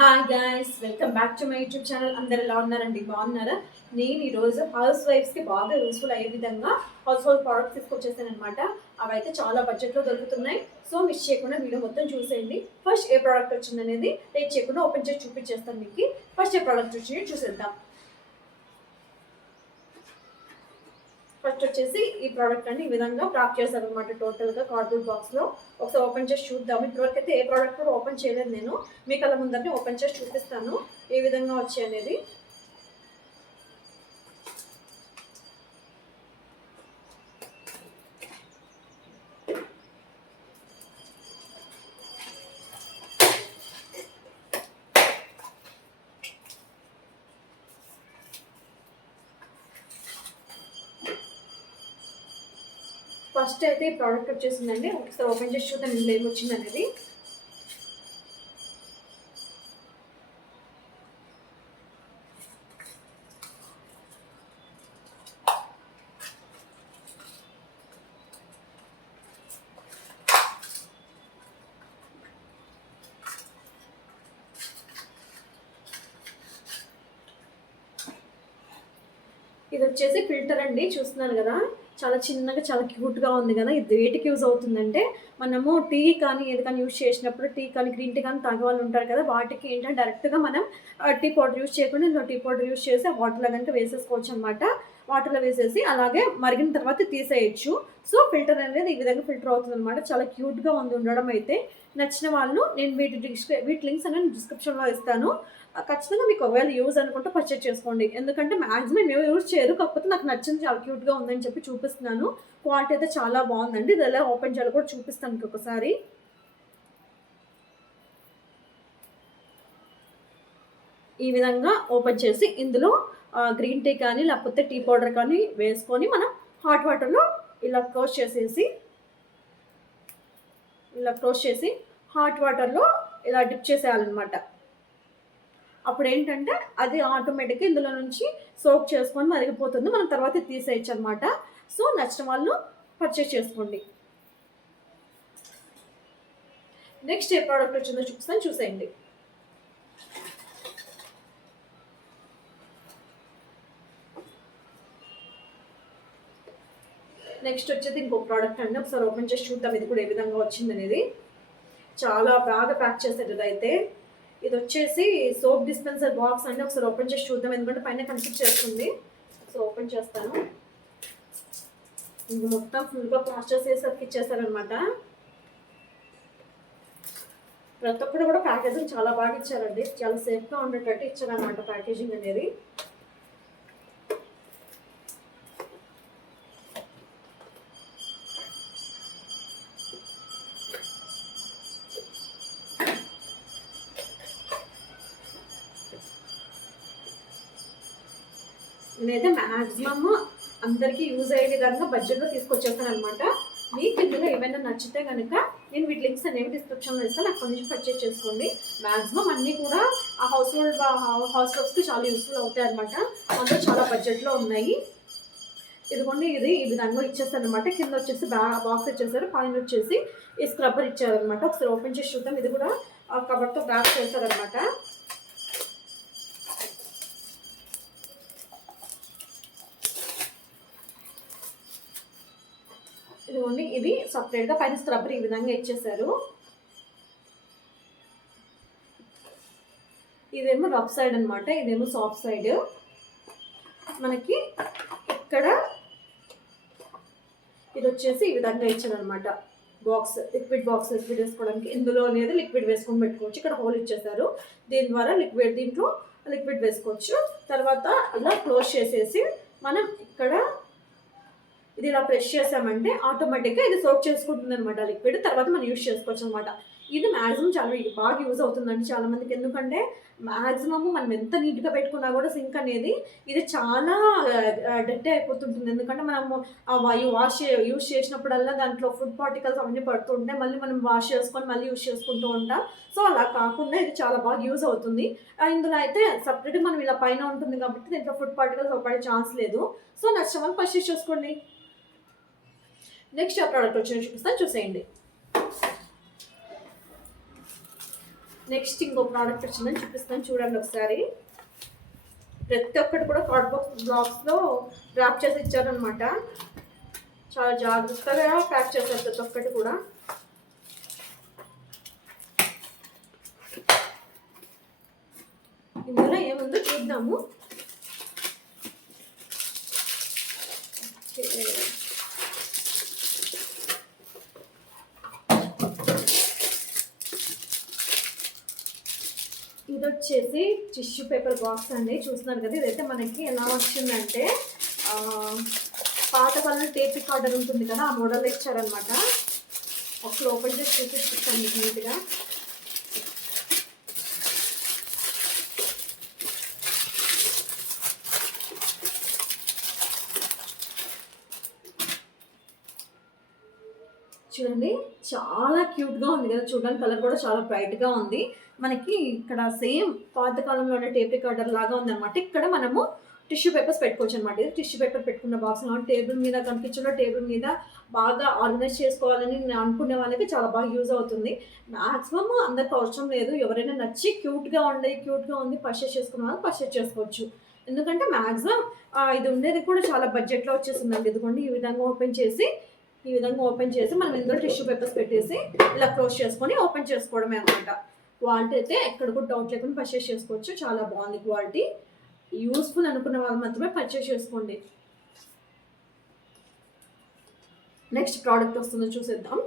Hi guys, welcome back to my YouTube channel. అందరు ఎలా ఉన్నారండి? బాగున్నారా? నేను ఈరోజు హౌస్ వైఫ్స్కి బాగా యూస్ఫుల్ అయ్యే విధంగా హౌస్ హోల్డ్ ప్రోడక్ట్స్ తీసుకొచ్చేసాను అనమాట. అవి అయితే చాలా బడ్జెట్లో దొరుకుతున్నాయి. సో మిస్ చేయకుండా వీడియో మొత్తం చూసేయండి. ఫస్ట్ ఏ ప్రోడక్ట్ వచ్చింది అనేది లేట్ చేయకుండా ఓపెన్ చేసి చూపించేస్తాను మీకు. ఫస్ట్ ఏ ప్రోడక్ట్ వచ్చింది చూసేద్దాం. ఫస్ట్ వచ్చేసి ఈ ప్రోడక్ట్ అండి ఈ విధంగా ప్యాక్ చేశారు అనమాట. టోటల్గా కార్డ్బోర్డ్ బాక్స్లో ఒకసారి ఓపెన్ చేసి చూద్దాం. ఇప్పటివరకు అయితే ఏ ప్రోడక్ట్ కూడా ఓపెన్ చేయలేదు నేను. మీ కళ్ళ ముందరనే ఓపెన్ చేసి చూపిస్తాను ఏ విధంగా వచ్చాయి అనేది. ఫస్ట్ అయితే ఈ ప్రోడక్ట్ వచ్చేసిందండి. ఒకసారి ఓపెన్ చేసి చూద్దాం ఇందులో ఏమొచ్చింది అనేది. ఇది వచ్చేసి ఫిల్టర్ అండి, చూస్తున్నారు కదా. చాలా చిన్నగా చాలా క్యూట్గా ఉంది కదా. ఇది వేటికి యూజ్ అవుతుందంటే మనము టీ కానీ ఏది కానీ యూజ్ చేసినప్పుడు, టీ కానీ గ్రీన్ టీ కానీ తాగే వాళ్ళు ఉంటారు కదా, వాటికి ఏంటంటే డైరెక్ట్గా మనం టీ పౌడర్ యూజ్ చేయకుండా ఇందులో టీ పౌడర్ యూజ్ చేసి వాటర్లో కనుక వేసేసుకోవచ్చు అనమాట. వాటర్లో వేసేసి అలాగే మరిగిన తర్వాత తీసేయచ్చు. సో ఫిల్టర్ అనేది ఈ విధంగా ఫిల్టర్ అవుతుంది అనమాట. చాలా క్యూట్గా ఉంది ఉండడం అయితే. నచ్చిన వాళ్ళు నేను వీటి లింక్స్ అనేది డిస్క్రిప్షన్లో ఇస్తాను. ఖచ్చితంగా మీకు ఒకవేళ యూజ్ అనుకుంటే పర్చేజ్ చేసుకోండి. ఎందుకంటే మ్యాక్సిమం మేము యూజ్ చేయరు, కాకపోతే నాకు నచ్చింది, చాలా క్యూట్గా ఉందని చెప్పి చూపిస్తున్నాను. క్వాలిటీ అయితే చాలా బాగుందండి. ఇది ఎలా ఓపెన్ చేయాలో కూడా చూపిస్తాను మీకు ఒకసారి. ఈ విధంగా ఓపెన్ చేసి ఇందులో గ్రీన్ టీ కానీ లేకపోతే టీ పౌడర్ కానీ వేసుకొని మనం హాట్ వాటర్లో ఇలా క్లోజ్ చేసి హాట్ వాటర్లో ఇలా డిప్ చేసేయాలన్నమాట. అప్పుడు ఏంటంటే అది ఆటోమేటిక్గా ఇందులో నుంచి సోక్ చేసుకొని మరిగిపోతుంది. మనం తర్వాత తీసేయచ్చు అనమాట. సో నచ్చిన వాళ్ళు పర్చేస్ చేసుకోండి. నెక్స్ట్ ఏ ప్రోడక్ట్ వచ్చిందో చూపిస్తాను, చూసేయండి. నెక్స్ట్ వచ్చేది ఇంకో ప్రోడక్ట్ అండి. ఒకసారి ఓపెన్ చేసి చూద్దాం ఇది కూడా ఏ విధంగా వచ్చింది అనేది. చాలా బాగా ప్యాక్ చేశారు ఇదైతే. ఇది వచ్చేసి సోప్ డిస్పెన్సర్ బాక్స్ అండి. ఒకసారి ఓపెన్ చేసి చూద్దాం, ఎందుకంటే పైన కనిపించేస్తుంది చేస్తుంది. సో ఓపెన్ చేస్తాను. ఇది మొత్తం ఫుల్గా ప్లాస్టర్ చేసి అతికిచ్చేసారనమాట. ప్రతి ఒక్కరు కూడా ప్యాకేజింగ్ చాలా బాగా ఇచ్చారండి. చాలా సేఫ్గా ఉండేటట్టు ఇచ్చారనమాట ప్యాకేజింగ్ అనేది. నేనైతే మ్యాక్సిమమ్ అందరికీ యూజ్ అయ్యే విధంగా బడ్జెట్లో తీసుకొచ్చేస్తాను అనమాట. మీకు ఇందులో ఏమైనా నచ్చితే కనుక నేను వీటి లింక్స్ అనేవి డిస్క్రిప్షన్లో ఇస్తాను. నాకు కొంచెం పర్చేస్ చేసుకోండి. మ్యాక్సిమం అన్నీ కూడా ఆ హౌస్ వైఫ్స్కి చాలా యూస్ఫుల్ అవుతాయి అనమాట. అందులో చాలా బడ్జెట్లో ఉన్నాయి. ఇదిగోండి, ఇది ఈ విధంగా ఇచ్చేస్తారు అనమాట. కింద వచ్చేసి బాక్స్ ఇచ్చేసారు, పైన వచ్చేసి ఈ స్క్రబ్బర్ ఇచ్చారనమాట. ఒకసారి ఓపెన్ చేసి చూద్దాం. ఇది కూడా కవర్తో ర్యాప్ చేస్తారనమాట. ఇదిగోండి, ఇది సపరేట్గా పైన స్క్రబ్బర్ ఈ విధంగా ఇచ్చేసారు. ఇదేమో రఫ్ సైడ్ అనమాట, ఇదేమో సాఫ్ట్ సైడ్. మనకి ఇక్కడ ఇది వచ్చేసి ఈ విధంగా ఇచ్చారనమాట. లిక్విడ్ వేసుకోవడానికి. ఇందులో అనేది లిక్విడ్ వేసుకొని పెట్టుకోవచ్చు. ఇక్కడ హోల్ ఇచ్చేసారు, దీని ద్వారా దీంట్లో లిక్విడ్ వేసుకోవచ్చు. తర్వాత ఇలా క్లోజ్ చేసేసి మనం ఇక్కడ ఇది ఇలా ప్రెస్ చేసామంటే ఆటోమేటిక్గా ఇది సోక్ చేసుకుంటుంది అనమాట లిక్విడ్. తర్వాత మనం యూజ్ చేసుకోవచ్చు అనమాట. ఇది మ్యాక్సిమం చాలా బాగా యూజ్ అవుతుందండి చాలా మందికి. ఎందుకంటే మ్యాక్సిమమ్ మనం ఎంత నీట్గా పెట్టుకున్నా కూడా సింక్ అనేది ఇది చాలా డర్టీ అయిపోతుంటుంది. ఎందుకంటే మనము యూజ్ చేసినప్పుడల్లా దాంట్లో ఫుడ్ పార్టికల్స్ అవన్నీ పడుతుంటే మళ్ళీ మనం వాష్ చేసుకొని మళ్ళీ యూజ్ చేసుకుంటూ ఉంటాం. సో అలా కాకుండా ఇది చాలా బాగా యూజ్ అవుతుంది. ఇందులో అయితే సపరేట్గా మనం ఇలా పైన ఉంటుంది కాబట్టి దీంట్లో ఫుడ్ పార్టికల్స్ పడే ఛాన్స్ లేదు. సో నచ్చిన వాళ్ళు పర్చేస్ చేసుకోండి. నెక్స్ట్ ఆ ప్రోడక్ట్ వచ్చి చూపిస్తాను, చూసేయండి. నెక్స్ట్ ఇంకో ప్రోడక్ట్ వచ్చిందని చూపిస్తాను, చూడండి ఒకసారి. ప్రతి ఒక్కటి కూడా కార్డ్బోర్డ్ బాక్స్లో ర్యాప్ చేసి ఇచ్చారనమాట. చాలా జాగ్రత్తగా ప్యాక్ చేశారు ప్రతి ఒక్కటి కూడా. ఇందులో ఏముందో చూద్దాము. ఇది వచ్చేసి టిష్యూ పేపర్ బాక్స్ అండి, చూస్తున్నారు కదా. ఇదైతే మనకి ఎలా వచ్చిందంటే పాతకాలంలో టేప్ రికార్డర్ ఉంటుంది కదా, ఆ మోడల్ ఇచ్చారనమాట. ఒకసారి ఓపెన్ చేసి చూపిస్తాను నీట్గా. చూడండి చాలా క్యూట్గా ఉంది కదా, చూడడానికి కలర్ కూడా చాలా బ్రైట్గా ఉంది. మనకి ఇక్కడ సేమ్ పాతకాలంలో ఉన్న టేప్ రికార్డర్ లాగా ఉందన్నమాట. ఇక్కడ మనము టిష్యూ పేపర్స్ పెట్టుకోవచ్చు అనమాట. ఇది టిష్యూ పేపర్ పెట్టుకున్న బాక్స్ టేబుల్ మీద కనిపించిన టేబుల్ మీద బాగా ఆర్గనైజ్ చేసుకోవాలని నేను అనుకునే వాళ్ళకి చాలా బాగా యూజ్ అవుతుంది. మ్యాక్సిమమ్ అందరికి అవసరం లేదు, ఎవరైనా నచ్చి క్యూట్గా ఉంది పర్చేస్ చేసుకున్న వాళ్ళు పర్చేస్ చేసుకోవచ్చు. ఎందుకంటే మ్యాక్సిమం ఇది ఉండేది కూడా చాలా బడ్జెట్లో వచ్చేసిందండి. ఇదిగోండి ఈ విధంగా ఓపెన్ చేసి మనం ఇందులో టిష్యూ పేపర్స్ పెట్టేసి ఇలా క్లోజ్ చేసుకొని ఓపెన్ చేసుకోవడమే అనమాట. క్వాలిటీ అయితే ఎక్కడ కూడా డౌట్ లేకుండా పర్చేస్ చేసుకోవచ్చు. చాలా బాగుంది క్వాలిటీ. యూస్ఫుల్ అనుకున్న వాళ్ళు మాత్రమే పర్చేస్ చేసుకోండి. నెక్స్ట్ ప్రోడక్ట్ వస్తుందో చూసేద్దాం.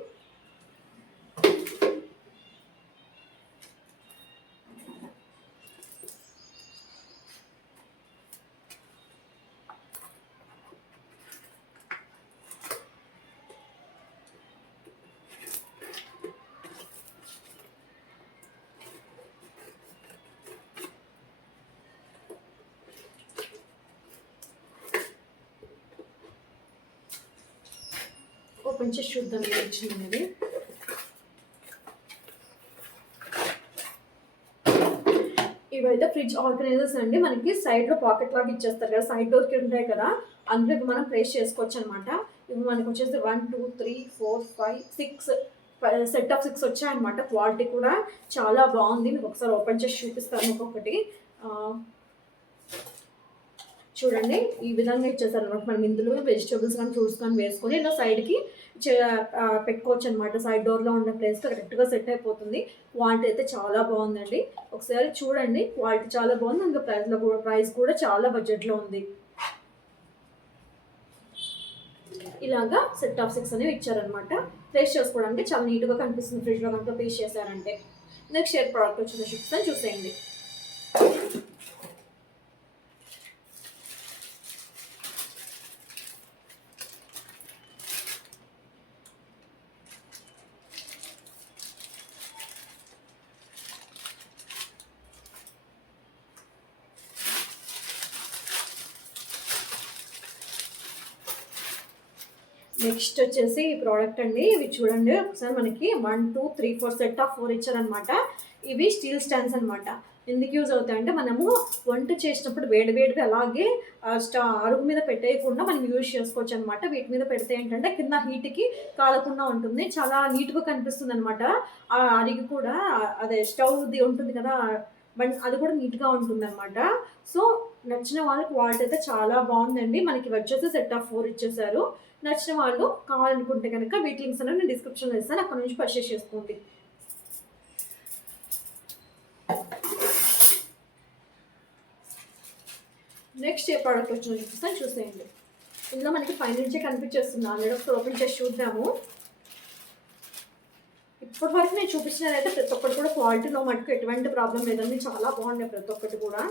ఓపెన్ చేసి చూద్దాం ఏది వచ్చింది అనేది. ఇవైతే ఫ్రిడ్జ్ ఆర్గనైజర్స్ అండి. మనకి సైడ్లో పాకెట్ లాగా ఇచ్చేస్తారు కదా, సైడ్ డోర్కి ఉంటాయి కదా, అందులో ఇవి మనం ప్లేస్ చేసుకోవచ్చు అనమాట. ఇవి మనకు వచ్చేసి 1 2 3 4 5 6 సెట్ ఆఫ్ 6 వచ్చాయన్నమాట. క్వాలిటీ కూడా చాలా బాగుంది. మీకు ఒకసారి ఓపెన్ చేసి చూపిస్తాను ఒక్కొక్కటి. చూడండి ఈ విధంగా ఇచ్చేసారు అనమాట. మనం ఇందులో వెజిటేబుల్స్ కానీ ఫ్రూట్స్ కానీ వేసుకొని ఇలా సైడ్కి పెట్టుకోవచ్చు అనమాట. సైడ్ డోర్లో ఉన్న ప్లేస్ కరెక్ట్గా సెట్ అయిపోతుంది. క్వాలిటీ అయితే చాలా బాగుందండి. ఒకసారి చూడండి, క్వాలిటీ చాలా బాగుంది. ఇంకా ప్రైస్ కూడా చాలా బడ్జెట్లో ఉంది. ఇలాగా సెట్ ఆఫ్ 6 అనేవి ఇచ్చారనమాట. ప్లేస్ చేసుకోవడానికి చాలా నీట్గా కనిపిస్తుంది ఫ్రిడ్జ్లో కనుక ప్లేస్ చేశారంటే. నెక్స్ట్ ఇయర్ ప్రోడక్ట్ వచ్చింది చూపిస్తాను, చూసేయండి. నెక్స్ట్ వచ్చేసి ఈ ప్రోడక్ట్ అండి. ఇవి చూడండి ఒకసారి మనకి 1 2 3 4 సెట్ ఆఫ్ 4 ఇచ్చారనమాట. ఇవి స్టీల్ స్టాండ్స్ అనమాట. ఎందుకు యూజ్ అవుతాయంటే మనము వంట చేసినప్పుడు వేడివేడిగా అలాగే అరుగు మీద పెట్టేయకుండా మనం యూజ్ చేసుకోవచ్చు అనమాట. వీటి మీద పెడితే ఏంటంటే కింద హీట్కి కాలకుండా ఉంటుంది, చాలా నీట్గా కనిపిస్తుంది అనమాట. ఆ అరిగి కూడా అదే స్టవ్ది ఉంటుంది కదా అది కూడా నీట్గా ఉంటుంది అనమాట. సో నచ్చిన వాళ్ళకి క్వాలిటీ అయితే చాలా బాగుందండి. మనకి వచ్చేసి సెట్ ఆఫ్ 4 ఇచ్చేసారు. నచ్చిన వాళ్ళు కావాలనుకుంటే కనుక వీటి లింక్స్ అనేవి నేను డిస్క్రిప్షన్లో ఇస్తాను, అక్కడ నుంచి పర్చేస్ చేసుకోండి. నెక్స్ట్ ఏ ప్రోడక్ట్ వచ్చిందో చూపిస్తాను, చూసేయండి. ఇందులో మనకి పైన నుంచే కనిపించేస్తుంది. ఆల్రెడీ ఒకసారి ఓపెన్ చేసి చూద్దాము. ఇప్పటి వరకు నేను చూపించినదైతే ప్రతి ఒక్కటి కూడా క్వాలిటీలో మటుకు ఎటువంటి ప్రాబ్లం లేదండి. చాలా బాగుండే ప్రతి ఒక్కటి కూడా.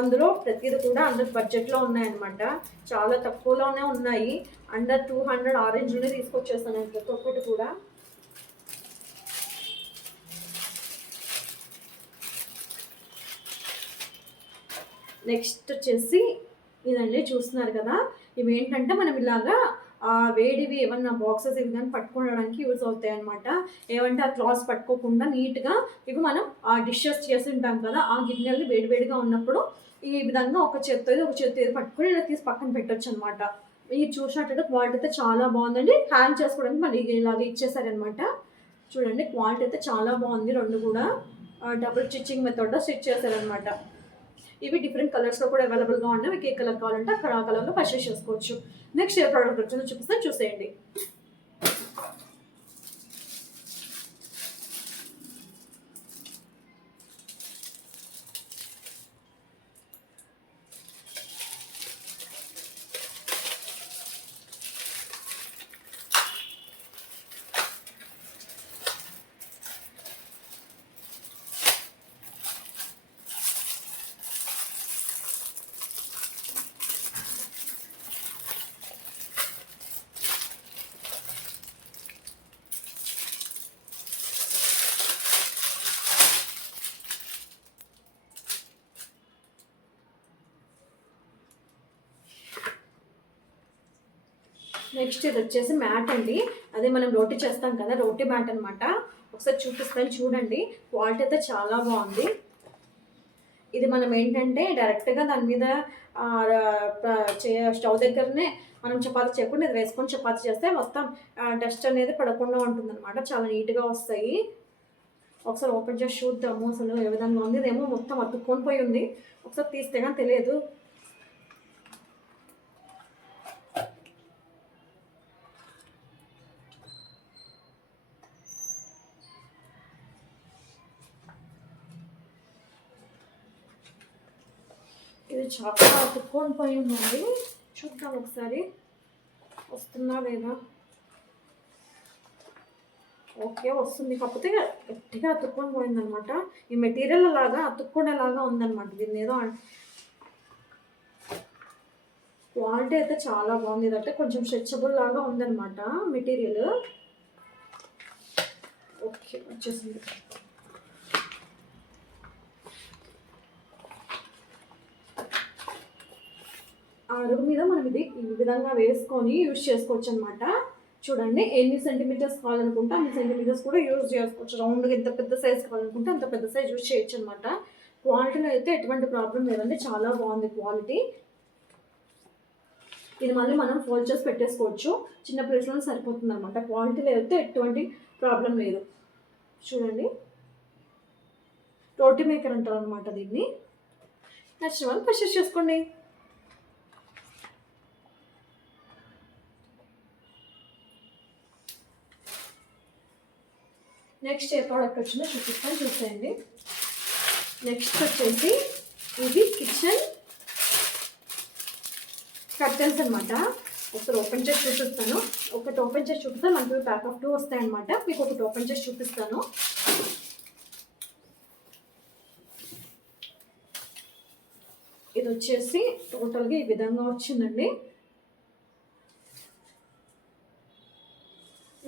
అందులో ప్రతిది కూడా అండర్ బడ్జెట్లో ఉన్నాయన్నమాట. చాలా తక్కువలోనే ఉన్నాయి. అండర్ 200 ఆ రేంజ్లోనే తీసుకొచ్చేస్తాను ప్రతి ఒక్కటి కూడా. నెక్స్ట్ వచ్చేసి ఇదండి, చూస్తున్నారు కదా. ఇవి ఏంటంటే మనం ఇలాగా వేడివి ఏమన్నా బాక్సెస్ ఇవి కానీ పట్టుకోవడానికి యూజ్ అవుతాయి అనమాట. ఏమంటే ఆ క్లాత్స్ పట్టుకోకుండా నీట్గా ఇవి మనం ఆ డిషెస్ చేసి ఉంటాం కదా, ఆ గిన్నెల్ని వేడివేడిగా ఉన్నప్పుడు ఈ విధంగా ఒక చేత్తో పట్టుకొని ఇలా తీసి పక్కన పెట్టొచ్చు అనమాట. ఇది చూసినట్టయితే క్వాలిటీ అయితే చాలా బాగుందండి. హ్యాంగ్ చేసుకోవడానికి మళ్ళీ ఇలాగే ఇచ్చేసారనమాట. చూడండి క్వాలిటీ అయితే చాలా బాగుంది. రెండు కూడా డబుల్ స్టిచ్చింగ్ మెథడ్లో స్టిచ్ చేశారనమాట. ఇవి డిఫరెంట్ కలర్స్లో కూడా అవైలబుల్గా ఉన్నాయి. మీకు ఏ కలర్ కావాలంటే అక్కడ ఆ కలర్లో పర్చేస్ చేసుకోవచ్చు. నెక్స్ట్ ఏ ప్రోడక్ట్ వచ్చిందో చూపిస్తాను, చూసేయండి. నెక్స్ట్ ఇది వచ్చేసి మ్యాట్ అండి. అదే మనం రోటీ చేస్తాం కదా, రోటీ మ్యాట్ అనమాట. ఒకసారి చూపిస్తాను చూడండి. క్వాలిటీ అయితే చాలా బాగుంది. ఇది మనం ఏంటంటే డైరెక్ట్గా దాని మీద స్టవ్ దగ్గరనే మనం చపాతీ చేయకుండా ఇది వేసుకొని చపాతీ చేస్తే మొత్తం డస్ట్ అనేది పడకుండా ఉంటుంది అనమాట. చాలా నీట్గా వస్తాయి. ఒకసారి ఓపెన్ చేసి చూద్దాము అసలు ఏ విధంగా ఉంది. ఇదేమో మొత్తం అతుక్కొని పోయి ఉంది. ఒకసారి తీస్తే కానీ తెలియదు. ఇది చాలా అతుక్కొని పోయి ఉందండి. చూద్దాం ఒకసారి వస్తుందా లేదా. ఓకే వస్తుంది, కాకపోతే గట్టిగా అతుక్కొని పోయిందనమాట. ఈ మెటీరియల్ లాగా అతుక్కునేలాగా ఉందన్నమాట. దీన్ని ఏదో క్వాలిటీ అయితే చాలా బాగుంది. ఇదంటే కొంచెం స్ట్రెచబుల్ లాగా ఉందన్నమాట మెటీరియల్. ఓకే వచ్చేసింది. ఆ అడుగు మీద మనం ఇది ఈ విధంగా వేసుకొని యూజ్ చేసుకోవచ్చు అనమాట. చూడండి ఎన్ని సెంటీమీటర్స్ కావాలనుకుంటే అన్ని సెంటీమీటర్స్ కూడా యూజ్ చేసుకోవచ్చు. రౌండ్గా ఎంత పెద్ద సైజ్ కావాలనుకుంటే అంత పెద్ద సైజ్ యూజ్ చేయొచ్చు అనమాట. క్వాలిటీలో అయితే ఎటువంటి ప్రాబ్లం లేదండి, చాలా బాగుంది క్వాలిటీ. ఇది మళ్ళీ మనం ఫోల్డ్ చేసి పెట్టేసుకోవచ్చు. చిన్న ప్లేస్లో సరిపోతుంది అనమాట. క్వాలిటీలో అయితే ఎటువంటి ప్రాబ్లం లేదు. చూడండి రోటీ మేకర్ అంటారు అనమాట దీన్ని. నచ్చిన వాళ్ళు పర్చేస్ చేసుకోండి. నెక్స్ట్ ఏ ప్రోడక్ట్ వచ్చిందో చూపిస్తాను, చూసేయండి. నెక్స్ట్ వచ్చేసి ఇది కిచెన్ కర్టెన్స్ అనమాట. ఒకటి ఓపెన్ చేసి చూపిస్తాను. ఒకటి ఓపెన్ చేసి చూపిస్తాను. మనకి ప్యాక్ ఆఫ్ 2 వస్తాయి అనమాట. మీకు ఒకటి ఓపెన్ చేసి చూపిస్తాను. ఇది వచ్చేసి టోటల్గా ఈ విధంగా వచ్చిందండి.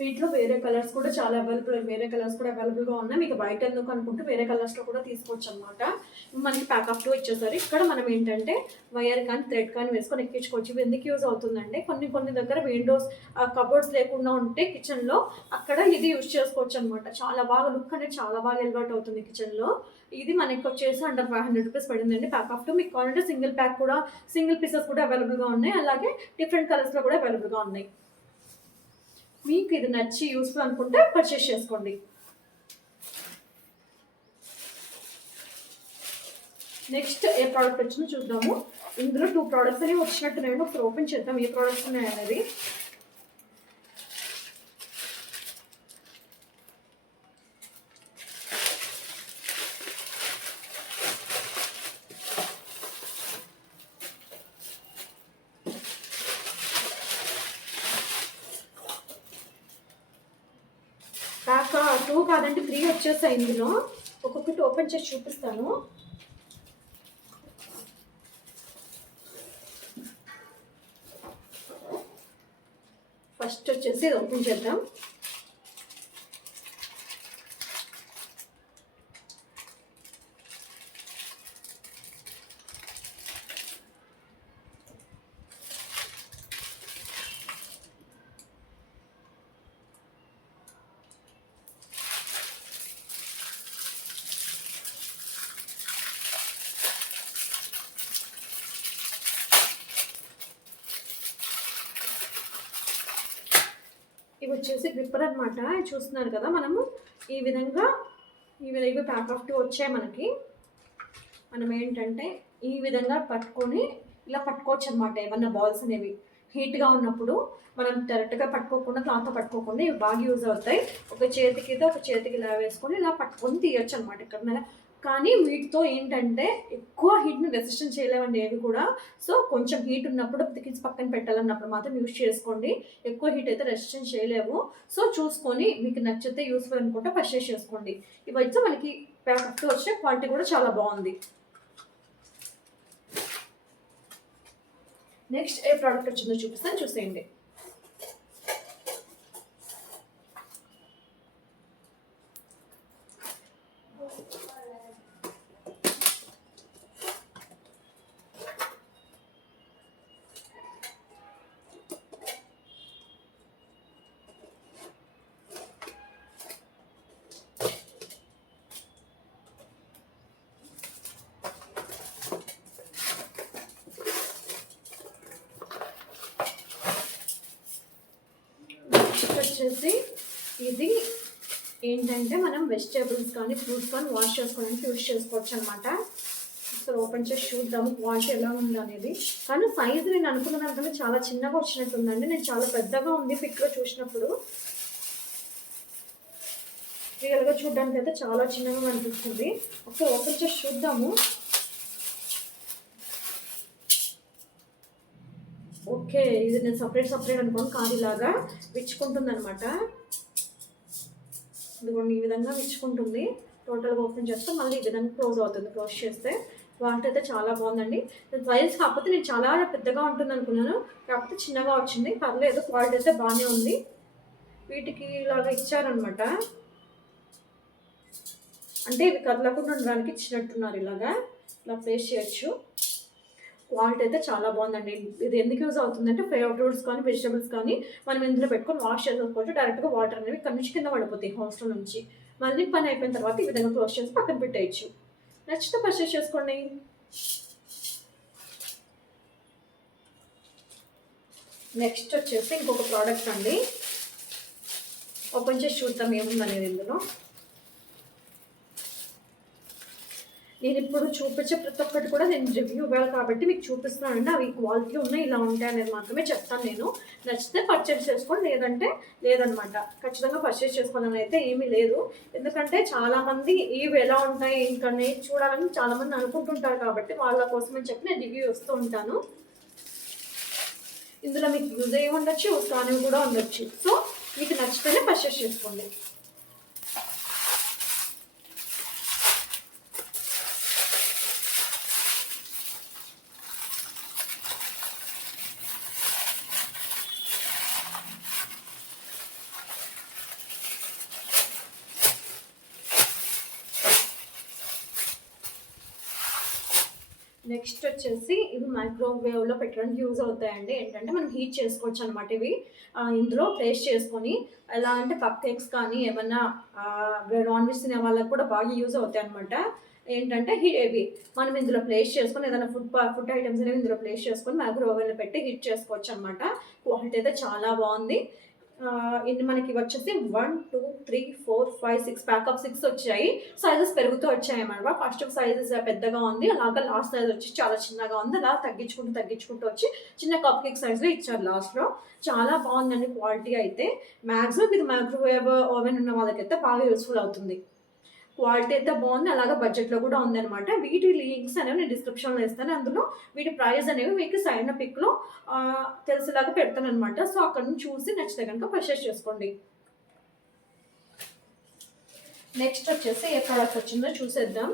వీటిలో వేరే కలర్స్ కూడా చాలా అవైలబుల్గా ఉన్నాయి. మీకు బయట ఎందుకు అనుకుంటే వేరే కలర్స్లో కూడా తీసుకోవచ్చు అనమాట. మనకి ప్యాక్ ఆఫ్ 2 ఇచ్చేసారు. ఇక్కడ మనం ఏంటంటే వైర్ కానీ థ్రెడ్ కానీ వేసుకొని ఎక్కించుకోవచ్చు. ఇవి ఎందుకు యూజ్ అవుతుందంటే కొన్ని దగ్గర విండోస్ కబోర్డ్స్ లేకుండా ఉంటే కిచెన్లో అక్కడ ఇది యూజ్ చేసుకోవచ్చు అనమాట. చాలా బాగా లుక్ అనేది చాలా బాగా ఎలివేట్ అవుతుంది కిచెన్లో. ఇది మనకి వచ్చేసి అండర్ 500 రూపీస్ పడిందండి ప్యాక్ ఆఫ్ 2. మీకు కావాలంటే సింగిల్ పీసెస్ కూడా అవైలబుల్గా ఉన్నాయి. అలాగే డిఫరెంట్ కలర్స్లో కూడా అవైలబుల్గా ఉన్నాయి. మీకు ఇది నచ్చి యూస్ఫుల్ అనుకుంటే పర్చేస్ చేసుకోండి. నెక్స్ట్ ఏ ప్రోడక్ట్ వచ్చిందో చూద్దాము. ఇందులో 2 ప్రోడక్ట్స్ అనేవి వచ్చినట్టున్నాయండి. ఒకసారి ఓపెన్ చేద్దాం ఏ ప్రోడక్ట్స్ ఉన్నాయనేది. ప్యాక్ 2 కాదండి 3 వచ్చేసాయి ఇందులో. ఒక్కొక్కటి ఓపెన్ చేసి చూపిస్తాను. ఫస్ట్ వచ్చేసి ఇది ఓపెన్ చేద్దాం. ఇవి వచ్చేసి గ్రిప్పర్ అనమాట. చూస్తున్నారు కదా, మనము ఈ విధంగా ఇవి ప్యాక్ ఆఫ్ 2 వచ్చాయి మనకి. మనం ఏంటంటే ఈ విధంగా పట్టుకొని ఇలా పట్టుకోవచ్చు అనమాట. ఏమన్నా బాల్స్ అనేవి హీట్గా ఉన్నప్పుడు మనం డైరెక్ట్గా పట్టుకోకుండా క్లాత్తో పట్టుకోకుండా ఇవి బాగా యూజ్ అవుతాయి. ఒక చేతికి ఒక చేతికి ఇలా వేసుకొని ఇలా పట్టుకొని తీయచ్చు అనమాట ఇక్కడ. కానీ వీటితో ఏంటంటే ఎక్కువ హీట్ని రెసిస్టెన్స్ చేయలేవండి ఏవి కూడా. సో కొంచెం హీట్ ఉన్నప్పుడు తీసి పక్కన పెట్టాలన్నప్పుడు మాత్రం యూజ్ చేసుకోండి. ఎక్కువ హీట్ అయితే రెసిస్టెన్స్ చేయలేవు. సో చూసుకొని మీకు నచ్చితే యూస్ఫుల్ అనుకుంటే పర్చేస్ చేసుకోండి. ఇవి అయితే మనకి ప్యాకెట్ వచ్చే క్వాలిటీ కూడా చాలా బాగుంది. నెక్స్ట్ ఏ ప్రోడక్ట్ వచ్చిందో చూపిస్తాను, చూసేయండి. వచ్చేసి ఇది ఏంటంటే మనం వెజిటేబుల్స్ కానీ ఫ్రూట్స్ కానీ వాష్ చేసుకోవడానికి యూజ్ చేసుకోవచ్చు అనమాట. సో ఓపెన్ చేసి చూద్దాము వాష్ ఎలా ఉంది అనేది. కానీ సైజు నేను అనుకున్న దానికంటే చాలా చిన్నగా వచ్చినట్టుందండి. నేను చాలా పెద్దగా ఉంది పిక్లో చూసినప్పుడు. రియల్గా చూడడానికి అయితే చాలా చిన్నగా అనిపిస్తుంది. ఓకే ఓపెన్ చేసి చూద్దాము. ఓకే ఇది నేను సపరేట్ అనుకోని కాదు, ఇలాగా విచ్చుకుంటుంది అనమాట. ఇదిగోండి ఈ విధంగా విచ్చుకుంటుంది. టోటల్గా ఓపెన్ చేస్తే మళ్ళీ ఈ విధంగా క్లోజ్ అవుతుంది. క్లోజ్ చేస్తే క్వాలిటీ అయితే చాలా బాగుందండి. వైల్స్ కాకపోతే నేను చాలా పెద్దగా ఉంటుంది అనుకున్నాను, కాకపోతే చిన్నగా వచ్చింది. పర్లేదు, క్వాలిటీ అయితే బాగానే ఉంది. వీటికి ఇలాగా ఇచ్చారనమాట, అంటే ఇవి కదలకుండా ఉండడానికి ఇచ్చినట్టున్నారు. ఇలా ప్లేస్ చేయొచ్చు. క్వాలిటీ అయితే చాలా బాగుందండి. ఇది ఎందుకు యూజ్ అవుతుందంటే ఫ్రూట్స్ కానీ వెజిటబుల్స్ కానీ మనం ఇందులో పెట్టుకొని వాష్ చేసుకోవచ్చు. డైరెక్ట్గా వాటర్ అనేవి ఇక్కడ నుంచి కింద పడిపోతాయి హాస్టల్ నుంచి. మళ్ళీ పని అయిపోయిన తర్వాత ఈ విధంగా క్లోజ్ చేసి పక్కన పెట్టేయచ్చు. నచ్చితే పర్చేస్ చేసుకోండి. నెక్స్ట్ వచ్చేసి ఇంకొక ప్రోడక్ట్ అండి. ఓపెన్ చేసి చూద్దాం ఏముందనేది ఇందులో. నేను ఇప్పుడు చూపించే ప్రతి ఒక్కటి కూడా నేను రివ్యూ ఇవ్వాలి కాబట్టి మీకు చూపిస్తున్నానండి. అవి క్వాలిటీ ఉన్నాయి, ఇలా ఉంటాయి అనేది మాత్రమే చెప్తాను నేను. నచ్చితే పర్చేస్ చేసుకోండి, లేదంటే లేదనమాట. ఖచ్చితంగా పర్చేస్ చేసుకోవాలని అయితే ఏమీ లేదు. ఎందుకంటే చాలామంది ఇవి ఎలా ఉంటాయి ఇంకా చూడాలని చాలామంది అనుకుంటుంటారు కాబట్టి వాళ్ళ కోసమని చెప్పి నేను రివ్యూ వస్తూ ఉంటాను. ఇందులో మీకు యూజ్ అయ్యి ఉండొచ్చు, యూజ్ కానివి కూడా ఉండొచ్చు. సో మీకు నచ్చితేనే పర్చేస్ చేసుకోండి. నెక్స్ట్ వచ్చేసి ఇవి మైక్రోవేవ్లో పెట్టడానికి యూజ్ అవుతాయండి. ఏంటంటే మనం హీట్ చేసుకోవచ్చు అనమాట. ఇవి ఇందులో ప్లేస్ చేసుకొని ఎలా అంటే కప్ కేక్స్ కానీ ఏమన్నా నాన్ వెజ్ తినే వాళ్ళకి కూడా బాగా యూజ్ అవుతాయి అనమాట. ఏంటంటే ఇవి మనం ఇందులో ప్లేస్ చేసుకొని ఏదైనా ఫుడ్ ఐటమ్స్ అనేవి ఇందులో ప్లేస్ చేసుకొని మైక్రోవేవ్లో పెట్టి హీట్ చేసుకోవచ్చు అనమాట. క్వాలిటీ అయితే చాలా బాగుంది. ఇన్ని మనకి వచ్చేసి 1 2 3 4 5 6 ప్యాక్ ఆఫ్ 6 వచ్చాయి. సైజెస్ పెరుగుతూ వచ్చాయి అన్నమాట. ఫస్ట్ సైజెస్ పెద్దగా ఉంది, అలాగా లాస్ట్ సైజ్ వచ్చి చాలా చిన్నగా ఉంది. అలా తగ్గించుకుంటూ వచ్చి చిన్న కప్ కేక్ సైజ్లో ఇచ్చారు లాస్ట్లో. చాలా బాగుందండి క్వాలిటీ అయితే. మ్యాక్సిమం ఇది మైక్రోవేవ్ ఓవెన్ ఉన్న వాళ్ళకైతే బాగా యూస్ఫుల్ అవుతుంది. క్వాలిటీ అయితే బాగుంది, అలాగే బడ్జెట్లో కూడా ఉందన్నమాట. వీటి లింక్స్ అనేవి నేను డిస్క్రిప్షన్లో ఇస్తాను. అందులో వీటి ప్రైస్ అనేవి మీకు సైన్ పిక్లో తెలిసేలాగా పెడతాను అనమాట. సో అక్కడ నుంచి చూసి నచ్చితే కనుక పర్చేస్ చేసుకోండి. నెక్స్ట్ వచ్చేసి ఏ ప్రోడక్ట్ వచ్చిందో చూసేద్దాం.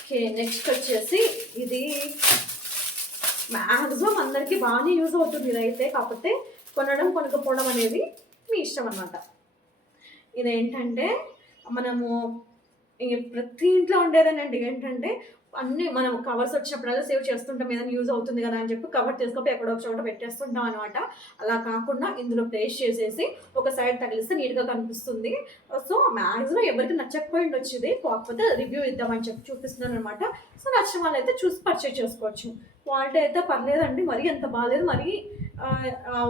ఓకే నెక్స్ట్ వచ్చేసి ఇది మ్యాక్సిమం అందరికీ బాగానే యూజ్ అవుతుంది. ఇదైతే కాకపోతే కొనకపోవడం అనేది మీ ఇష్టం అన్నమాట. ఇదేంటంటే మనము ప్రతి ఇంట్లో ఉండేదేనండి. ఏంటంటే అన్నీ మనం కవర్స్ వచ్చినప్పుడల్లా సేవ్ చేస్తుంటాం, ఏదైనా యూజ్ అవుతుంది కదా అని చెప్పి కవర్ తీసుకొని ఎక్కడో ఒక చోట పెట్టేస్తుంటాం అనమాట. అలా కాకుండా ఇందులో ప్లేస్ చేసేసి ఒక సైడ్ తగిలిస్తే నీట్గా కనిపిస్తుంది. సో మ్యాక్సిమం ఎవరికి నచ్చకపోయి ఉండొచ్చు, ఇది కాకపోతే రివ్యూ ఇద్దామని చెప్పి చూపిస్తున్నాను అనమాట. సో నచ్చిన వాళ్ళు అయితే చూసి పర్చేజ్ చేసుకోవచ్చు. క్వాలిటీ అయితే పర్లేదండి, మరీ ఎంత బాగాలేదు, మరీ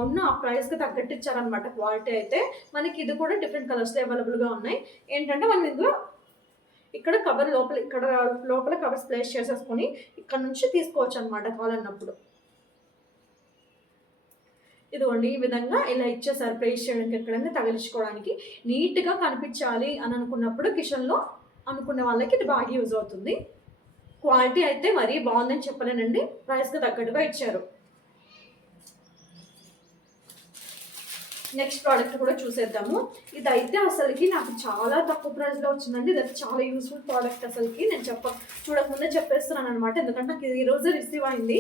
ఉన్న ఆ ప్రైస్కి తగ్గట్టు ఇచ్చారనమాట. క్వాలిటీ అయితే మనకి ఇది కూడా డిఫరెంట్ కలర్స్లో అవైలబుల్గా ఉన్నాయి. ఏంటంటే మనం ఇందులో ఇక్కడ కవర్ లోపల, ఇక్కడ లోపల కవర్స్ ప్లేస్ చేసేసుకొని ఇక్కడ నుంచి తీసుకోవచ్చు అనమాట కావాలన్నప్పుడు. ఇదిగోండి ఈ విధంగా ఇలా ఇచ్చేసారు ప్లేస్ చేయడానికి, ఎక్కడైనా తగిలించుకోవడానికి. నీట్గా కనిపించాలి అని అనుకున్నప్పుడు కిచెన్లో అనుకునే వాళ్ళకి ఇది బాగా యూజ్ అవుతుంది. క్వాలిటీ అయితే మరీ బాగుందని చెప్పలేనండి, ప్రైస్కి తగ్గట్టుగా ఇచ్చారు. నెక్స్ట్ ప్రోడక్ట్ కూడా చూసేద్దాము. ఇదైతే అసలుకి నాకు చాలా తక్కువ ప్రైస్లో వచ్చిందండి. ఇదైతే చాలా యూస్ఫుల్ ప్రోడక్ట్. అసలుకి నేను చూడకముందే చెప్పేస్తున్నాను అనమాట, ఎందుకంటే నాకు ఈరోజు రిసీవ్ అయింది.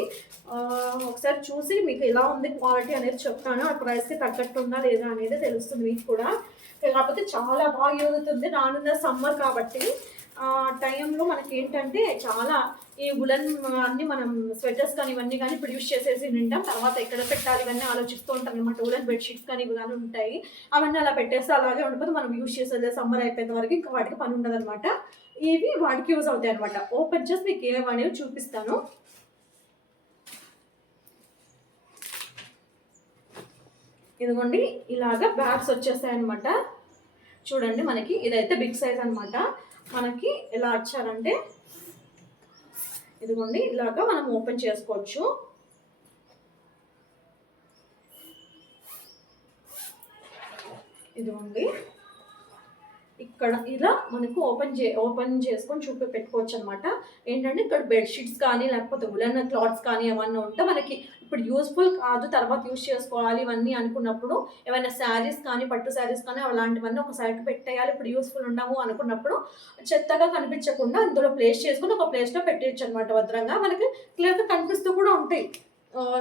ఒకసారి చూసి మీకు ఎలా ఉంది క్వాలిటీ అనేది చెప్తాను. ఆ ప్రైస్కి తగ్గట్టు ఉందా లేదా అనేది తెలుస్తుంది మీకు కూడా. కాకపోతే చాలా బాగా యూజ్ అవుతుంది. రానున్న సమ్మర్ కాబట్టి టైంలో మనకి ఏంటంటే చాలా ఈ ఉలన్ అన్ని మనం స్వెటర్స్ కానీ ఇవన్నీ కానీ ఇప్పుడు యూస్ చేసేసి నింటాం. తర్వాత ఎక్కడ పెట్టాలి ఇవన్నీ ఆలోచిస్తూ ఉంటాం అనమాట. ఉలన్ బెడ్షీట్స్ కానీ ఇవి కానీ ఉంటాయి, అవన్నీ అలా పెట్టేస్తే అలాగే ఉంటుంది. మనం యూస్ చేసేది సమ్మర్ అయిపోయిన వరకు ఇంకా వాటికి పని ఉండదు అనమాట. ఇవి వాటికి యూజ్ అవుతాయి అనమాట. ఓపెన్ చేసి మీకు ఏమనేవి చూపిస్తాను. ఇదిగోండి ఇలాగా బ్యాగ్స్ వచ్చేస్తాయి అనమాట. చూడండి మనకి ఇదైతే బిగ్ సైజ్ అనమాట. మనకి ఎలా వచ్చారంటే ఇదిగోండి ఇలాగా మనం ఓపెన్ చేసుకోవచ్చు. ఇదిగోండి ఇక్కడ ఇలా మనకు ఓపెన్ చేసుకొని పెట్టుకోవచ్చు అనమాట. ఏంటంటే ఇక్కడ బెడ్షీట్స్ కానీ లేకపోతే ఉలన్ క్లాత్స్ కానీ ఏమన్నా ఉంటే మనకి ఇప్పుడు యూస్ఫుల్ కాదు, తర్వాత యూస్ చేసుకోవాలి ఇవన్నీ అనుకున్నప్పుడు, ఏమైనా శారీస్ కానీ పట్టు శారీస్ కానీ అలాంటివన్నీ ఒక సైడ్ పెట్టేయాలి, ఇప్పుడు యూస్ఫుల్ ఉండవు అనుకున్నప్పుడు చెత్తగా కనిపించకుండా ఇందులో ప్లేస్ చేసుకుని ఒక ప్లేస్లో పెట్టేయచ్చు అనమాట. భద్రంగా మనకి క్లియర్గా కనిపిస్తూ కూడా ఉంటాయి.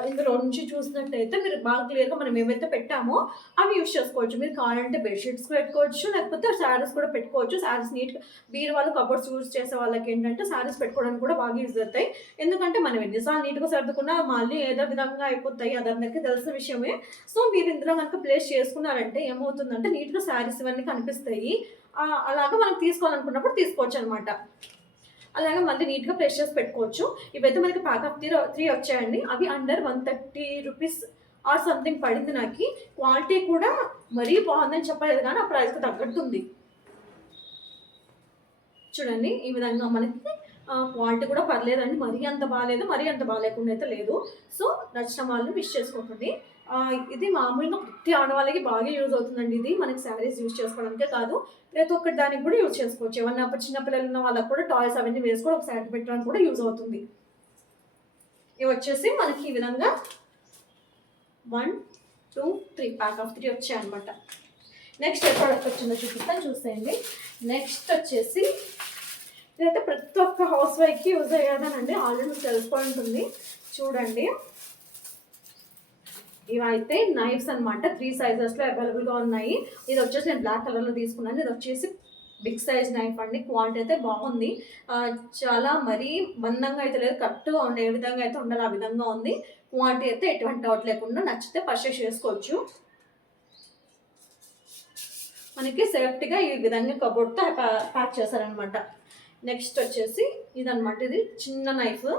ఇందులో నుంచి చూసినట్టయితే మీరు బాగా క్లియర్గా మనం ఏమైతే పెట్టామో అవి యూస్ చేసుకోవచ్చు. మీరు కావాలంటే బెడ్షీట్స్ పెట్టుకోవచ్చు, లేకపోతే శారీస్ కూడా పెట్టుకోవచ్చు. శారీస్ నీట్గా వాళ్ళు కబోర్డ్స్ యూజ్ చేసే వాళ్ళకి ఏంటంటే శారీస్ పెట్టుకోవడానికి కూడా బాగా యూజ్ అవుతాయి. ఎందుకంటే మనం ఎన్నిసార్లు నీట్గా సర్దుకున్నా మళ్ళీ ఏదో విధంగా అయిపోతాయి, అదందరికీ తెలిసిన విషయమే. సో మీరు ఇందులో కనుక ప్లేస్ చేసుకున్నారంటే ఏమవుతుందంటే నీట్గా శారీస్ ఇవన్నీ కనిపిస్తాయి. అలాగా మనం తీసుకోవాలనుకున్నప్పుడు తీసుకోవచ్చు అనమాట. అలాగే మళ్ళీ నీట్గా ప్రెస్ చేసి పెట్టుకోవచ్చు. ఇవైతే మనకి ప్యాక్ ఆఫ్ 3 వచ్చాయండి. అవి అండర్ 130 రూపీస్ ఆర్ సంథింగ్ పడింది. నాకు క్వాలిటీ కూడా మరీ బాగుందని చెప్పలేదు, కానీ ఆ ప్రైస్కి తగ్గట్టు ఉంది. చూడండి ఈ విధంగా మనకి క్వాలిటీ కూడా పర్లేదండి, మరీ అంత బాగాలేదు, మరీ అంత బాగాలేకుండా అయితే లేదు. సో నచ్చిన వాళ్ళు మిస్ చేసుకోకండి. ఇది మామూలుగా ప్రతి ఆడవాళ్ళకి బాగా యూజ్ అవుతుందండి. ఇది మనకి శారీస్ యూజ్ చేసుకోవడానికే కాదు, ప్రతి ఒక్కటి దానికి కూడా యూజ్ చేసుకోవచ్చు. ఏమన్నా చిన్నపిల్లలు ఉన్న వాళ్ళకి కూడా టాయ్స్ అవన్నీ వేసుకొని ఒక సైడ్ పెట్టడానికి కూడా యూజ్ అవుతుంది. ఇవి వచ్చేసి మనకి ఈ విధంగా 1, 2, 3 ప్యాక్ ఆఫ్ 3 వచ్చాయి అనమాట. నెక్స్ట్ ఏ ప్రోడక్ట్ వచ్చిందో చూపిస్తాను, చూసేయండి. నెక్స్ట్ వచ్చేసి ఇదైతే ప్రతి ఒక్క హౌస్ వైఫ్కి యూజ్ అయ్యేదానండి, ఆల్రెడీ తెలిసిపోయి ఉంటుంది. చూడండి ఇవైతే నైఫ్స్ అనమాట. 3 సైజెస్లో అవైలబుల్గా ఉన్నాయి. ఇది వచ్చేసి నేను బ్లాక్ కలర్లో తీసుకున్నాను. ఇది వచ్చేసి బిగ్ సైజ్ నైఫ్ అండి. క్వాలిటీ అయితే బాగుంది, చాలా మరీ మందంగా అయితే లేదు, కరెక్ట్గా ఉండే ఏ విధంగా అయితే ఉండాలి ఆ విధంగా ఉంది. క్వాలిటీ అయితే ఎటువంటి డౌట్ లేకుండా నచ్చితే పర్చేస్ చేసుకోవచ్చు. మనకి సేఫ్టీగా ఈ విధంగా కబోర్డ్తో ప్యాక్ చేశారనమాట. నెక్స్ట్ వచ్చేసి ఇదనమాట, ఇది చిన్న నైఫ్.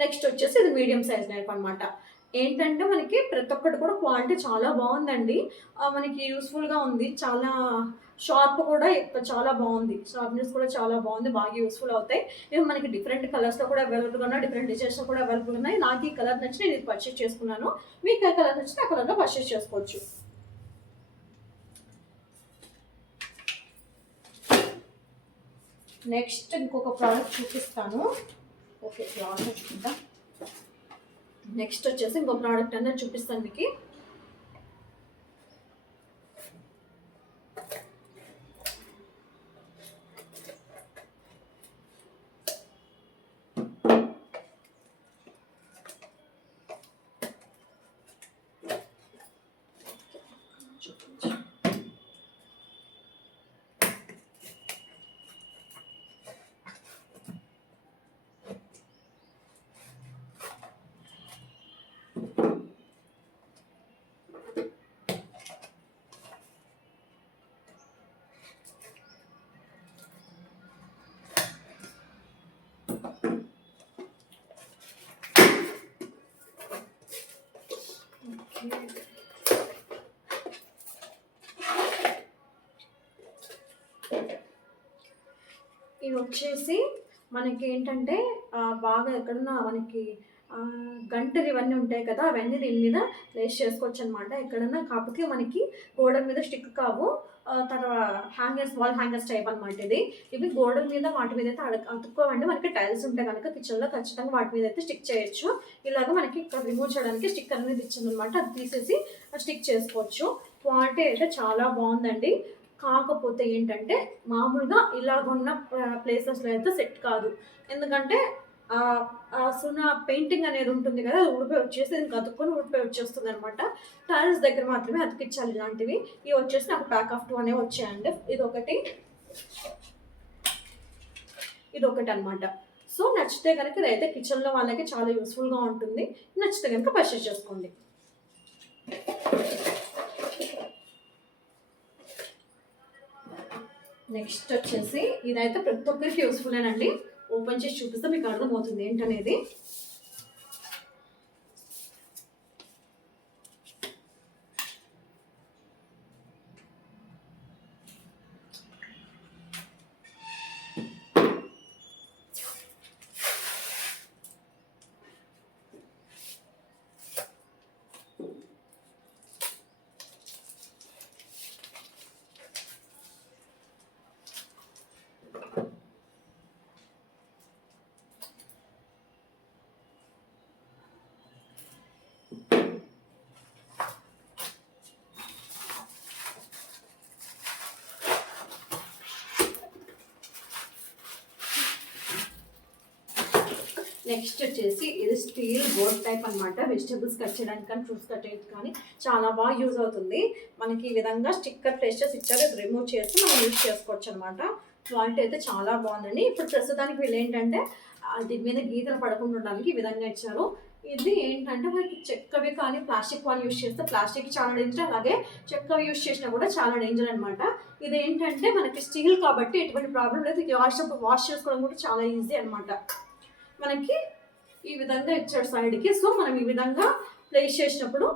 నెక్స్ట్ వచ్చేసి ఇది మీడియం సైజ్ నైఫ్ అనమాట. ఏంటంటే మనకి ప్రతి ఒక్కటి కూడా క్వాలిటీ చాలా బాగుందండి, మనకి యూస్ఫుల్గా ఉంది. చాలా షార్ప్ కూడా చాలా బాగుంది, షార్ప్నెస్ కూడా చాలా బాగుంది, బాగా యూస్ఫుల్ అవుతాయి. ఇవి మనకి డిఫరెంట్ కలర్స్లో కూడా అవైలబుల్గా ఉన్నాయి, డిఫరెంట్ డిజైన్స్లో కూడా అవైలబుల్ ఉన్నాయి. నాకు ఈ కలర్ నచ్చి నేను ఇది పర్చేస్ చేసుకున్నాను. మీకు ఏ కలర్ నచ్చితే ఆ కలర్లో పర్చేస్ చేసుకోవచ్చు. నెక్స్ట్ ఇంకొక ప్రోడక్ట్ చూపిస్తాను. ఓకే చూద్దాం. నెక్స్ట్ వచ్చేసి ఇంకో ప్రోడక్ట్ అనేది చూపిస్తాను మీకు. ఇవి వచ్చేసి మనకి ఏంటంటే బాగా ఎక్కడన్నా మనకి గంటలు ఇవన్నీ ఉంటాయి కదా, అవన్నీ దీని మీద ప్లేస్ చేసుకోవచ్చు అనమాట ఎక్కడన్నా. కాకపోతే మనకి గోడ మీద స్టిక్ కావు, తర్వాత హ్యాంగర్స్, వాల్ హ్యాంగర్స్ టైప్ అనమాట ఇది. ఇవి గోడల మీద వాటి మీద అయితే అతుక్కోవండి. మనకి టైల్స్ ఉంటే కనుక కిచెన్లో ఖచ్చితంగా వాటి మీద అయితే స్టిక్ చేయొచ్చు. ఇలాగ మనకి ఇక్కడ రిమూవ్ చేయడానికి స్టిక్ అనేది ఇచ్చింది అనమాట, అది తీసేసి స్టిక్ చేసుకోవచ్చు. క్వాలిటీ అయితే చాలా బాగుందండి. కాకపోతే ఏంటంటే మామూలుగా ఇలాగున్న ప్లేసెస్లో అయితే సెట్ కాదు. ఎందుకంటే సున్న పెయింటింగ్ అనేది ఉంటుంది కదా, అది ఊడిపోయి వచ్చేసి దీనికి అతుక్కొని ఊడిపోయి వచ్చేస్తుంది అనమాట. టైల్స్ దగ్గర మాత్రమే అతికించాలి ఇలాంటివి. ఇవి వచ్చేసి నాకు ప్యాక్ ఆఫ్ 2 అనేవి వచ్చాయండి. ఇదొకటి అనమాట. సో నచ్చితే కనుక ఇదైతే కిచెన్లో వాళ్ళకి చాలా యూస్ఫుల్గా ఉంటుంది. నచ్చితే కనుక పర్చేస్ చేసుకోండి. నెక్స్ట్ వచ్చేసి ఇదైతే ప్రతి ఒక్కరికి యూస్ఫుల్ అండి. ఓపెన్ చేసి చూపిస్తే మీకు అర్థమవుతుంది ఏంటనేది. నెక్స్ట్ వచ్చేసి ఇది స్టీల్ బోర్డ్ టైప్ అనమాట. వెజిటేబుల్స్ కట్ చేయడానికి కానీ ఫ్రూట్స్ కట్ చేయడానికి కానీ చాలా బాగా యూజ్ అవుతుంది. మనకి ఈ విధంగా స్టిక్కర్ ప్లేస్ చేసి ఇచ్చారు, ఇది రిమూవ్ చేసి మనం యూజ్ చేసుకోవచ్చు అనమాట. క్వాలిటీ అయితే చాలా బాగుందండి. ఇప్పుడు ప్రస్తుతానికి వీళ్ళు ఏంటంటే దీని మీద గీతలు పడకుండా ఉండడానికి ఈ విధంగా ఇచ్చారు. ఇది ఏంటంటే మనకి చెక్కవి కానీ ప్లాస్టిక్ వాళ్ళు యూజ్ చేస్తే ప్లాస్టిక్ చాలా డేంజర్, అలాగే చెక్కవి యూజ్ చేసినా కూడా చాలా డేంజర్ అనమాట. ఇది ఏంటంటే మనకి స్టీల్ కాబట్టి ఎటువంటి ప్రాబ్లం లేదు. వాష్ చేసుకోవడం కూడా చాలా ఈజీ అనమాట. మనకి ఈ విధంగా ఇచ్చాడు సైడ్కి. సో మనం ఈ విధంగా ప్లేస్ చేసినప్పుడు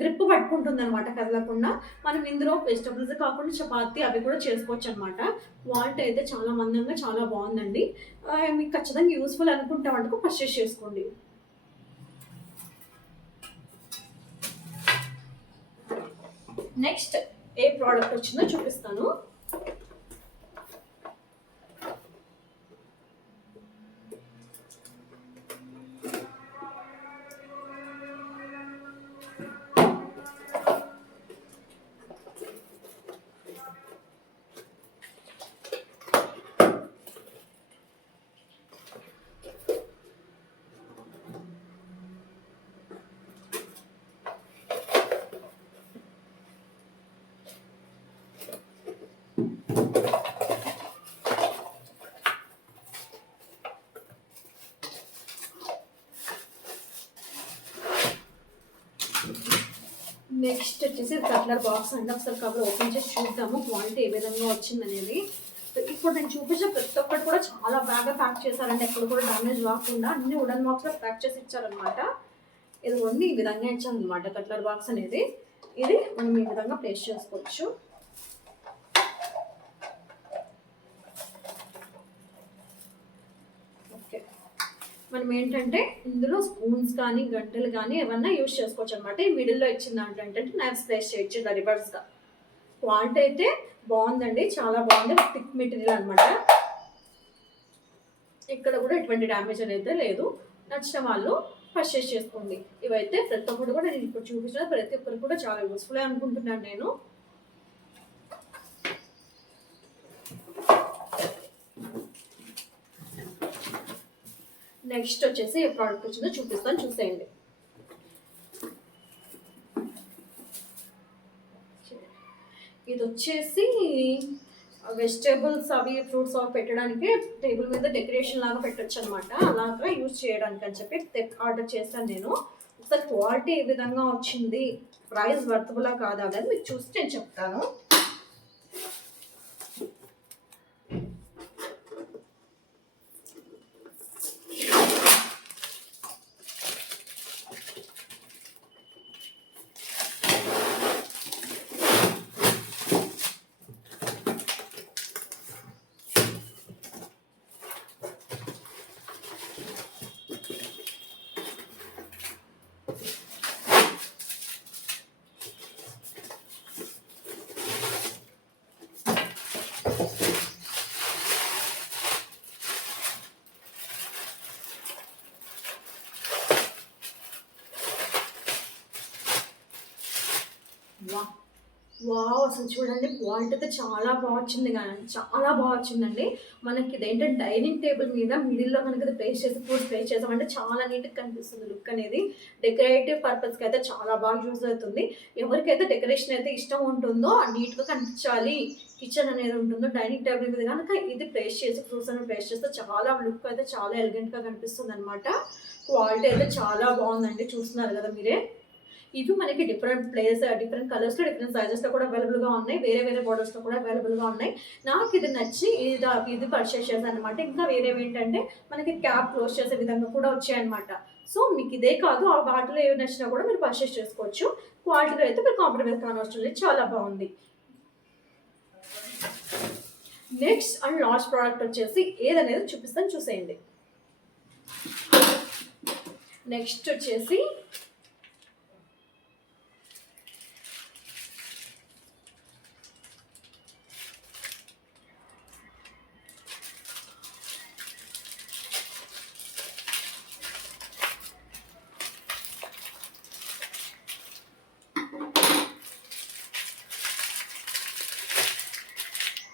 గ్రిప్ పట్టుకుంటుంది అనమాట కదలకుండా. మనం ఇందులో వెజిటబుల్స్ కాకుండా చపాతీ అవి కూడా చేసుకోవచ్చు అనమాట. క్వాలిటీ అయితే చాలా మందంగా చాలా బాగుందండి. మీకు ఖచ్చితంగా యూస్ఫుల్ అనుకుంటే మటుకు పర్చేస్ చేసుకోండి. నెక్స్ట్ ఏ ప్రోడక్ట్ వచ్చిందో చూపిస్తాను. నెక్స్ట్ వచ్చేసి కట్లర్ బాక్స్ అండి. ఒకసారి కవర్ ఓపెన్ చేసి చూద్దాము క్వాలిటీ ఏ విధంగా వచ్చిందనేది. ఇప్పుడు నేను చూపించిన ప్రతి ఒక్కటి కూడా చాలా బాగా ప్యాక్ చేశారండి. ఎక్కడ కూడా డ్యామేజ్ రాకుండా అన్ని వుడెన్ బాక్స్లో ప్యాక్ చేసి ఇచ్చారనమాట. ఇది ఓన్లీ ఈ విధంగా ఇచ్చారనమాట కట్లర్ బాక్స్ అనేది. ఇది మనం ఈ విధంగా ప్లేస్ చేసుకోవచ్చు. మనం ఏంటంటే ఇందులో స్పూన్స్ కానీ గంటలు కానీ ఏమన్నా యూజ్ చేసుకోవచ్చు అనమాట. ఈ మిడిల్లో ఇచ్చిన దాంట్లో ఏంటంటే నైఫ్స్ ప్లేస్ చేయొచ్చు ఇలా రివర్స్గా. క్వాలిటీ అయితే బాగుందండి, చాలా బాగుంది. థిక్ మెటీరియల్ అనమాట. ఇక్కడ కూడా ఎటువంటి డ్యామేజ్ అనేది లేదు. నచ్చిన వాళ్ళు పర్చేస్ చేసుకోండి. ఇవైతే ప్రతి ఒక్కరు కూడా నేను ఇప్పుడు చూపించిన ప్రతి ఒక్కరు కూడా చాలా యూస్ఫుల్ అనుకుంటున్నాను నేను. నెక్స్ట్ వచ్చేసి ఏ ప్రోడక్ట్ వచ్చిందో చూపిస్తాను, చూసేయండి. ఇది వచ్చేసి వెజిటేబుల్స్ అవి ఫ్రూట్స్ అవి పెట్టడానికి టేబుల్ మీద డెకరేషన్ లాగా పెట్టచ్చు అనమాట. అలాగా యూజ్ చేయడానికి అని చెప్పి ఆర్డర్ చేశాను నేను. ఒకసారి క్వాలిటీ ఏ విధంగా వచ్చింది, ప్రైస్ వర్తబులా కాదా అనేది మీకు చూసి నేను చెప్తాను. వా వావ్! అసలు చూడండి క్వాలిటీ అయితే చాలా బా వచ్చింది చాలా బా వచ్చిందండి. మనకి ఇదేంటంటే డైనింగ్ టేబుల్ మీద మిడిల్‌లో గనుక ఇది ప్లేస్ చేసి ఫ్రూట్స్ ప్లేస్ చేసామంటే చాలా నీట్‌గా కనిపిస్తుంది లుక్ అనేది. డెకరేటివ్ పర్పస్‌కి అయితే చాలా బాగా యూజ్ అవుతుంది. ఎవరికైతే డెకరేషన్ అయితే ఇష్టం ఉంటుందో నీట్‌గా కనిపించాలి కిచెన్ అనేది ఉంటుందో డైనింగ్ టేబుల్ మీద గనక ఇది ప్లేస్ చేసి ఫ్రూట్స్ అనేవి ప్లేస్ చేస్తే చాలా లుక్ అయితే చాలా ఎలిగెంట్‌గా కనిపిస్తుందనమాట. క్వాలిటీ అయితే చాలా బావుందండి. చూస్తున్నారు కదా మీరే. ఇవి మనకి డిఫరెంట్ కలర్స్‌లో, డిఫరెంట్ సైజెస్‌లో కూడా అవైలబుల్‌గా ఉన్నాయి. వేరే వేరే మోడల్స్‌లో కూడా అవైలబుల్‌గా ఉన్నాయి. నాకిది నచ్చి ఇది పర్చేస్ చేశాననమాట. ఇంకా వేరేవేంటంటే మనకి క్యాప్ క్లోజ్ చేసే విధంగా కూడా వచ్చాయన్నమాట. సో, మీకిదే కాదు వాటిలో ఏవి నచ్చినా కూడా మీరు పర్చేస్ చేసుకోవచ్చు. క్వాలిటీలో అయితే మీరు కాంప్రమైజ్ కానవసరం లేదు. చాలా బావుంది. నెక్స్ట్ అండ్ లాస్ట్ ప్రోడక్ట్ వచ్చేసి ఏదనేది చూపిస్తాను చూసేయండి.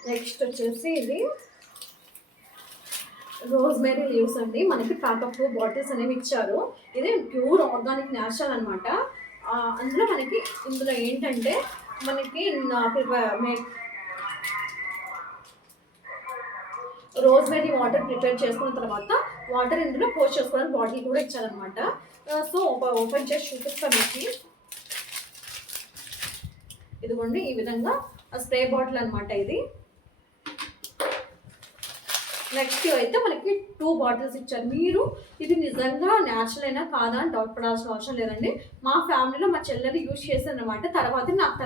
నెక్స్ట్ వచ్చేసి ఇది రోజ్‌మెరీ లీవ్స్ అండి. మనకి ప్యాకప్ బాటిల్స్ అనేవి ఇచ్చారు. ఇది ప్యూర్ ఆర్గానిక్ న్యాచురల్ అనమాట. ఇందులో ఏంటంటే మనకి రోజ్‌మెరీ వాటర్ ప్రిపేర్ చేసుకున్న తర్వాత వాటర్ ఇందులో పోస్ట్ చేసుకోవడానికి బాటిల్ కూడా ఇచ్చారనమాట. సో, ఓపెన్ చేసి చూపిస్తాను మీకు. ఇదిగోండి ఈ విధంగా స్ప్రే బాటిల్ అనమాట ఇది. నెక్స్ట్ అయితే మనకి 2 బాటిల్స్ ఇచ్చారు. మీరు ఇది నిజంగా న్యాచురల్ అయినా కాదా అని డౌట్ పడాల్సిన అవసరం లేదండి. మా ఫ్యామిలీలో మా చెల్లెలు యూజ్ చేశారనమాట. తర్వాత నాకు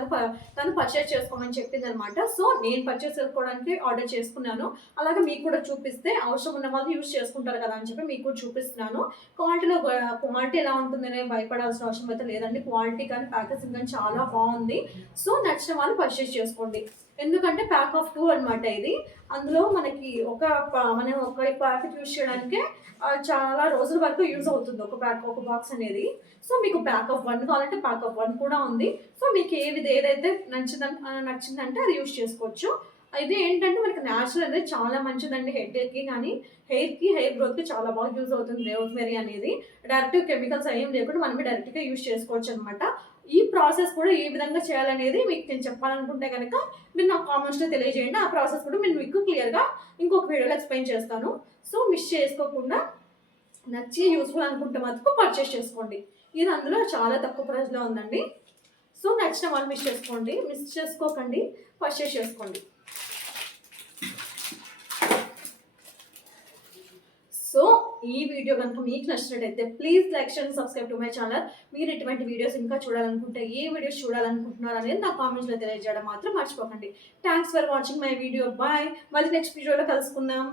తను పర్చేస్ చేసుకోమని చెప్పిందనమాట. సో, నేను పర్చేస్ చేసుకోవడానికి ఆర్డర్ చేసుకున్నాను. అలాగే మీకు కూడా చూపిస్తే అవసరం ఉన్న వాళ్ళు యూజ్ చేసుకుంటారు కదా అని చెప్పి మీకు కూడా చూపిస్తున్నాను. క్వాలిటీ ఎలా ఉంటుందనే భయపడాల్సిన అవసరం అయితే లేదండి. క్వాలిటీ కానీ ప్యాకేజింగ్ కానీ చాలా బాగుంది. సో, నచ్చిన వాళ్ళు పర్చేస్ చేసుకోండి. ఎందుకంటే ప్యాక్ ఆఫ్ 2 అనమాట ఇది. అందులో మనకి మనం ఒక ప్యాకెట్ యూజ్ చేయడానికే చాలా రోజుల వరకు యూజ్ అవుతుంది ఒక బాక్స్ అనేది. సో, మీకు ప్యాక్ ఆఫ్ 1 కావాలంటే ప్యాక్ ఆఫ్ 1 కూడా ఉంది. సో, మీకు ఏదైతే నచ్చిందంటే అది యూజ్ చేసుకోవచ్చు. ఇది ఏంటంటే మనకి న్యాచురల్ అనేది చాలా మంచిదండి. హెడ్‌ఏక్‌కి కానీ, హెయిర్ గ్రోత్‌కి చాలా బాగా యూజ్ అవుతుంది రోజ్‌మెరీ అనేది. డైరెక్ట్ కెమికల్స్ ఏం లేకుండా మనమే డైరెక్ట్‌గా యూజ్ చేసుకోవచ్చనమాట. ఈ ప్రాసెస్ కూడా ఏ విధంగా చేయాలనేది మీకు నేను చెప్పాలనుకుంటే గనక మీరు నాకు కామెంట్స్‌లో తెలియజేయండి. ఆ ప్రాసెస్ కూడా నేను మీకు క్లియర్‌గా ఇంకొక వీడియోలో ఎక్స్‌ప్లెయిన్ చేస్తాను. సో, మిస్ చేసుకోకుండా నచ్చి యూజ్‌ఫుల్ అనుకుంటే మాత్రం పర్చేస్ చేసుకోండి. ఇది అందులో చాలా తక్కువ ప్రైస్‌లో ఉందండి. సో, నచ్చిన వాళ్ళు మిస్ చేసుకోకండి. పర్చేస్ చేసుకోండి. సో, ఈ వీడియో కనుక మీకు నచ్చినట్టయితే please like, share and subscribe to my channel. మీరు ఇటువంటి వీడియోస్ ఇంకా చూడాలనుకుంటే ఏ వీడియోస్ చూడాలనుకుంటున్నారు అనేది నా కామెంట్స్‌లో తెలియజేయడం మాత్రం మర్చిపోకండి. Thanks for watching my video. Bye. మళ్ళీ నెక్స్ట్ వీడియోలో కలుసుకుందాం.